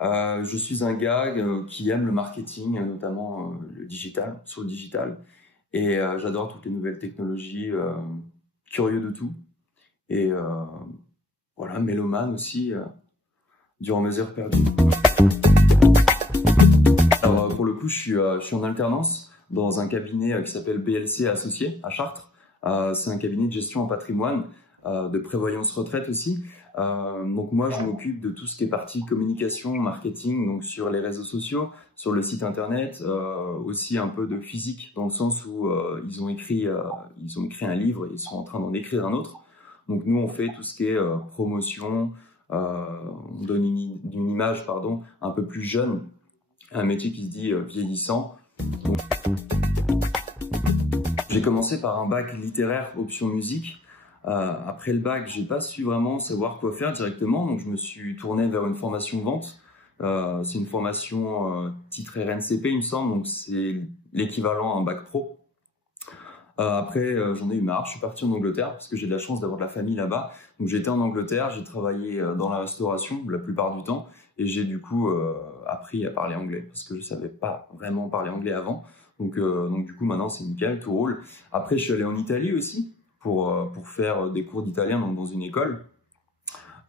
Je suis un gars qui aime le marketing, notamment le digital, sur le digital. Et j'adore toutes les nouvelles technologies, curieux de tout. Et voilà, mélomane aussi, durant mes heures perdues. Alors pour le coup, je suis en alternance dans un cabinet qui s'appelle BLC Associés à Chartres. C'est un cabinet de gestion en patrimoine, de prévoyance retraite aussi. Donc moi, je m'occupe de tout ce qui est partie communication, marketing, donc sur les réseaux sociaux, sur le site internet, aussi un peu de physique, dans le sens où ils ont écrit un livre et ils sont en train d'en écrire un autre. Donc nous, on fait tout ce qui est promotion, on donne une image, pardon, un peu plus jeune, un métier qui se dit vieillissant. Donc, j'ai commencé par un bac littéraire option musique. Après le bac, j'ai pas su vraiment savoir quoi faire directement, donc je me suis tourné vers une formation vente. C'est une formation titre RNCP, il me semble, donc c'est l'équivalent à un bac pro. Après, j'en ai eu marre, je suis parti en Angleterre parce que j'ai de la chance d'avoir de la famille là-bas. Donc j'étais en Angleterre, j'ai travaillé dans la restauration la plupart du temps et j'ai du coup appris à parler anglais parce que je savais pas vraiment parler anglais avant. Donc du coup maintenant c'est nickel, tout roule. Après je suis allé en Italie aussi pour faire des cours d'italien dans une école.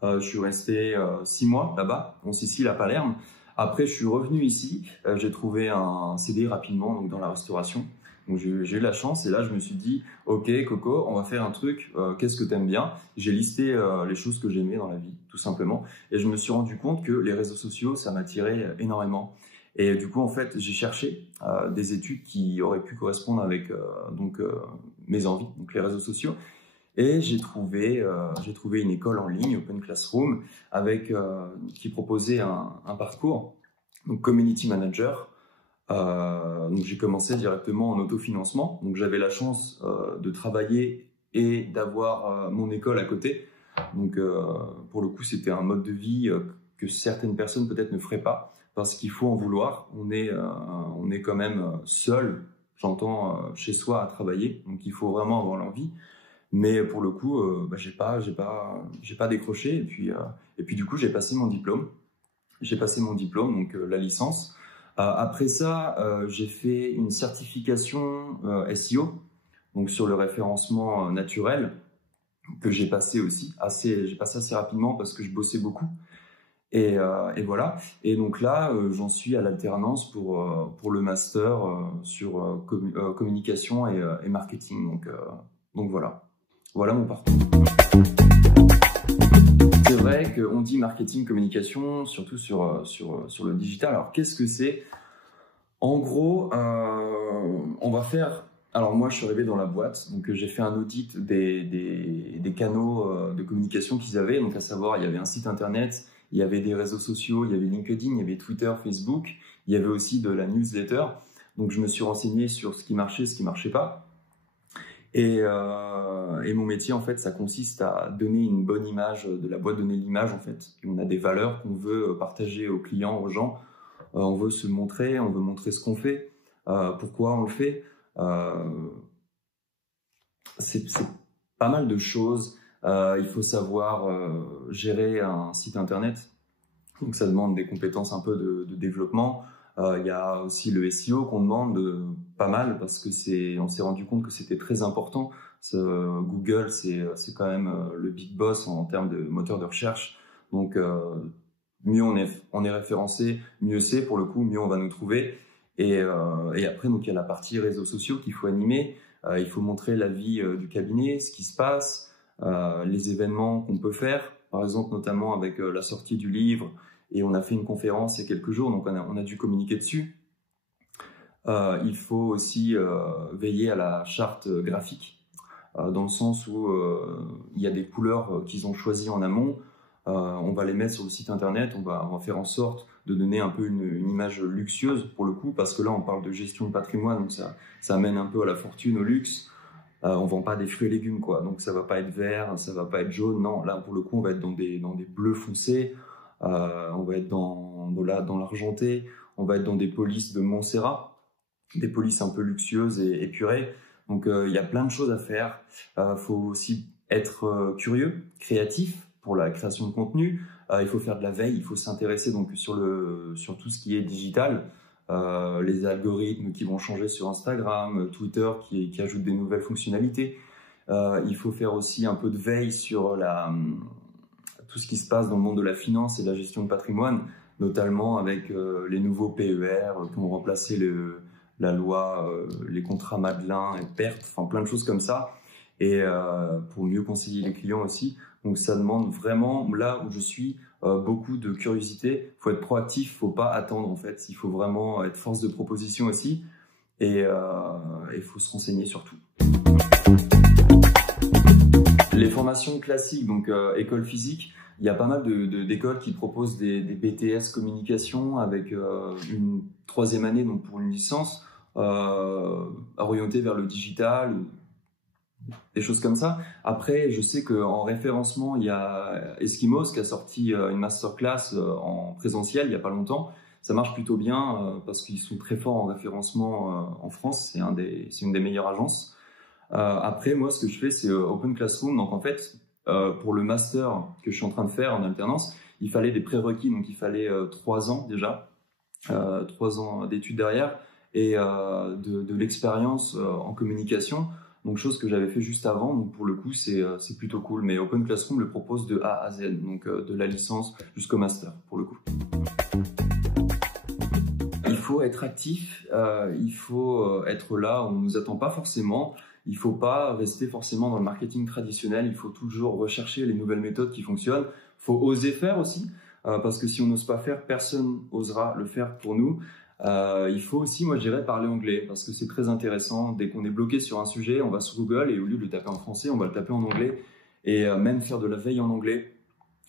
Je suis resté 6 mois là-bas, en Sicile, à Palerme. Après je suis revenu ici, j'ai trouvé un CDI rapidement donc dans la restauration. Donc j'ai eu la chance et là je me suis dit ok Coco, on va faire un truc, qu'est-ce que t'aimes bien? J'ai listé les choses que j'aimais dans la vie tout simplement et je me suis rendu compte que les réseaux sociaux ça m'attirait énormément et du coup en fait j'ai cherché des études qui auraient pu correspondre avec mes envies, donc les réseaux sociaux, et j'ai trouvé une école en ligne, Open Classroom, qui proposait un parcours, donc Community Manager. Donc j'ai commencé directement en autofinancement, donc j'avais la chance de travailler et d'avoir mon école à côté. Donc pour le coup c'était un mode de vie que certaines personnes peut-être ne feraient pas, parce qu'il faut en vouloir. On est quand même seul, j'entends, chez soi à travailler, donc il faut vraiment avoir l'envie. Mais pour le coup, j'ai pas décroché et puis du coup j'ai passé mon diplôme. Donc la licence. Après ça, j'ai fait une certification SEO, donc sur le référencement naturel, que j'ai passé aussi j'ai passé assez rapidement parce que je bossais beaucoup. Et voilà. Et donc là, j'en suis à l'alternance pour le master sur communication et marketing. Donc voilà. Voilà mon parcours. C'est vrai qu'on dit marketing, communication, surtout sur le digital. Alors, qu'est-ce que c'est? En gros, on va faire... Alors, moi, je suis arrivé dans la boîte, donc j'ai fait un audit des canaux de communication qu'ils avaient. Donc, à savoir, il y avait un site internet, il y avait des réseaux sociaux, il y avait LinkedIn, il y avait Twitter, Facebook, il y avait aussi de la newsletter. Donc, je me suis renseigné sur ce qui marchait pas. Et mon métier, en fait, ça consiste à donner une bonne image de la boîte, donner l'image, en fait. Et on a des valeurs qu'on veut partager aux clients, aux gens. On veut se montrer, on veut montrer ce qu'on fait, pourquoi on le fait. C'est pas mal de choses. Il faut savoir gérer un site internet. Donc ça demande des compétences un peu de développement. Il y a aussi le SEO qu'on demande pas mal parce que on s'est rendu compte que c'était très important. Google, c'est quand même le big boss en termes de moteur de recherche. Donc mieux on est référencé, mieux c'est pour le coup, mieux on va nous trouver. Et après, donc il y a la partie réseaux sociaux qu'il faut animer. Il faut montrer la vie du cabinet, ce qui se passe, les événements qu'on peut faire. Par exemple, notamment avec la sortie du livre. Et on a fait une conférence il y a quelques jours, donc on a dû communiquer dessus. Il faut aussi veiller à la charte graphique, dans le sens où il y a des couleurs qu'ils ont choisies en amont. On va les mettre sur le site internet, on va faire en sorte de donner un peu une image luxueuse pour le coup, parce que là on parle de gestion de patrimoine, donc ça amène un peu à la fortune, au luxe. On vend pas des fruits et légumes, quoi, donc ça va pas être vert, ça va pas être jaune, non, là pour le coup on va être dans des bleus foncés. On va être dans l'argenté, on va être dans des polices de Montserrat, des polices un peu luxueuses et épurées. Donc il y a plein de choses à faire. Faut aussi être curieux, créatif pour la création de contenu. Il faut faire de la veille, il faut s'intéresser donc sur tout ce qui est digital, les algorithmes qui vont changer sur Instagram, Twitter qui ajoute des nouvelles fonctionnalités. Il faut faire aussi un peu de veille sur tout ce qui se passe dans le monde de la finance et de la gestion de patrimoine, notamment avec les nouveaux PER qui ont remplacé la loi, les contrats Madelin et pertes, enfin plein de choses comme ça, et pour mieux conseiller les clients aussi. Donc ça demande vraiment, là où je suis, beaucoup de curiosité. Il faut être proactif, il ne faut pas attendre en fait. Il faut vraiment être force de proposition aussi, et il faut se renseigner surtout. Les formations classiques, donc école physique, il y a pas mal d'écoles qui proposent des BTS communication avec une 3e année donc pour une licence orientée vers le digital, des choses comme ça. Après, je sais qu'en référencement, il y a Eskimos qui a sorti une masterclass en présentiel il n'y a pas longtemps. Ça marche plutôt bien parce qu'ils sont très forts en référencement en France. C'est une des meilleures agences. Après, moi, ce que je fais, c'est Open Classroom. Donc, en fait, pour le master que je suis en train de faire en alternance, il fallait des prérequis. Donc, il fallait 3 ans déjà, 3 ans d'études derrière et de l'expérience en communication. Donc, chose que j'avais fait juste avant. Donc, pour le coup, c'est plutôt cool. Mais Open Classroom le propose de A à Z, donc de la licence jusqu'au master, pour le coup. Il faut être actif, il faut être là où on ne nous attend pas forcément. Il ne faut pas rester forcément dans le marketing traditionnel. Il faut toujours rechercher les nouvelles méthodes qui fonctionnent. Il faut oser faire aussi, parce que si on n'ose pas faire, personne n'osera le faire pour nous. Il faut aussi, moi je dirais, parler anglais, parce que c'est très intéressant. Dès qu'on est bloqué sur un sujet, on va sur Google et au lieu de le taper en français, on va le taper en anglais. Et même faire de la veille en anglais,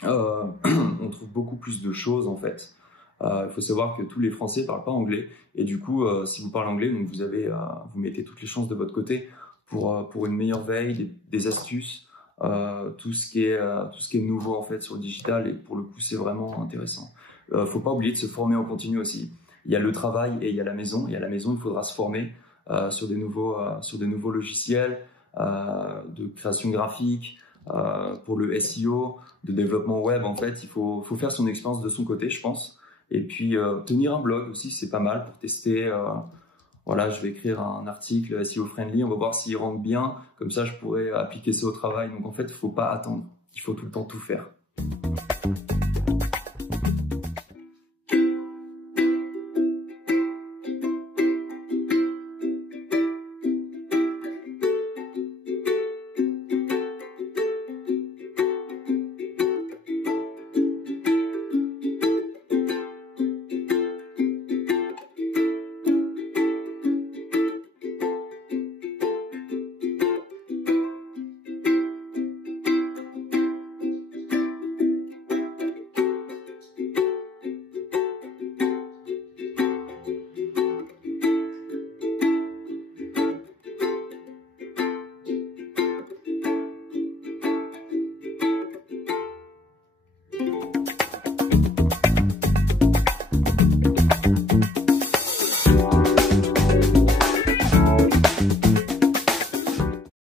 on trouve beaucoup plus de choses en fait. Il faut savoir que tous les Français ne parlent pas anglais. Et du coup, si vous parlez anglais, donc vous mettez toutes les chances de votre côté pour une meilleure veille, des astuces, tout ce qui est nouveau en fait sur le digital. Et pour le coup, c'est vraiment intéressant. Faut pas oublier de se former en continu aussi. Il y a le travail et il y a la maison. Et à la maison, il faudra se former sur des nouveaux logiciels de création graphique, pour le SEO, de développement web. En fait, il faut faire son expérience de son côté, je pense. Et puis, tenir un blog aussi, c'est pas mal pour tester. Voilà, je vais écrire un article SEO friendly, on va voir s'il rentre bien. Comme ça, je pourrais appliquer ça au travail. Donc, en fait, il ne faut pas attendre. Il faut tout le temps tout faire.